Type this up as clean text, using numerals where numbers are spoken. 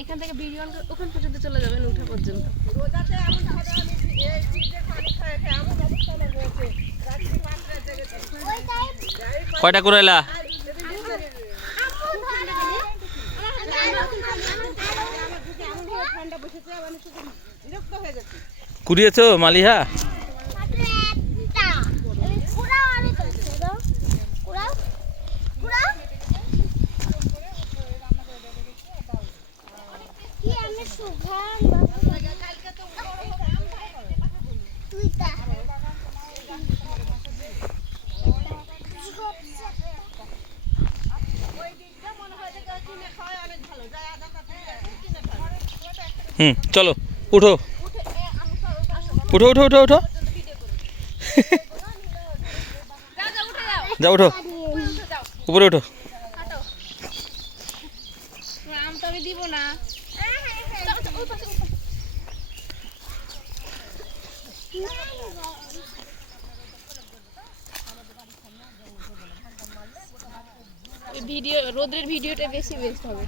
এখান থেকে ভিডিও ওখান পর্যন্ত চলে যাবেন, উঠা পর্যন্ত। রোজাতে এমন ভাবে আমি এই ফ্রিজে পানি খায় খায় আমার অবস্থা হয়েছে। রাত্রি 5টার দিকে কয়টা কুড়াইলা? ঠান্ডা বসেছে, মানে শুধু বিরক্ত হয়ে যাচ্ছে। কুড়িয়েছো মালিহা? চলো উঠো উঠো উঠো উঠো উঠো যাও উঠো উপরে উঠো। আম তো আমি দিব না। ভিডিও রোদের ভিডিওটা বেশি বেস্ট হবে।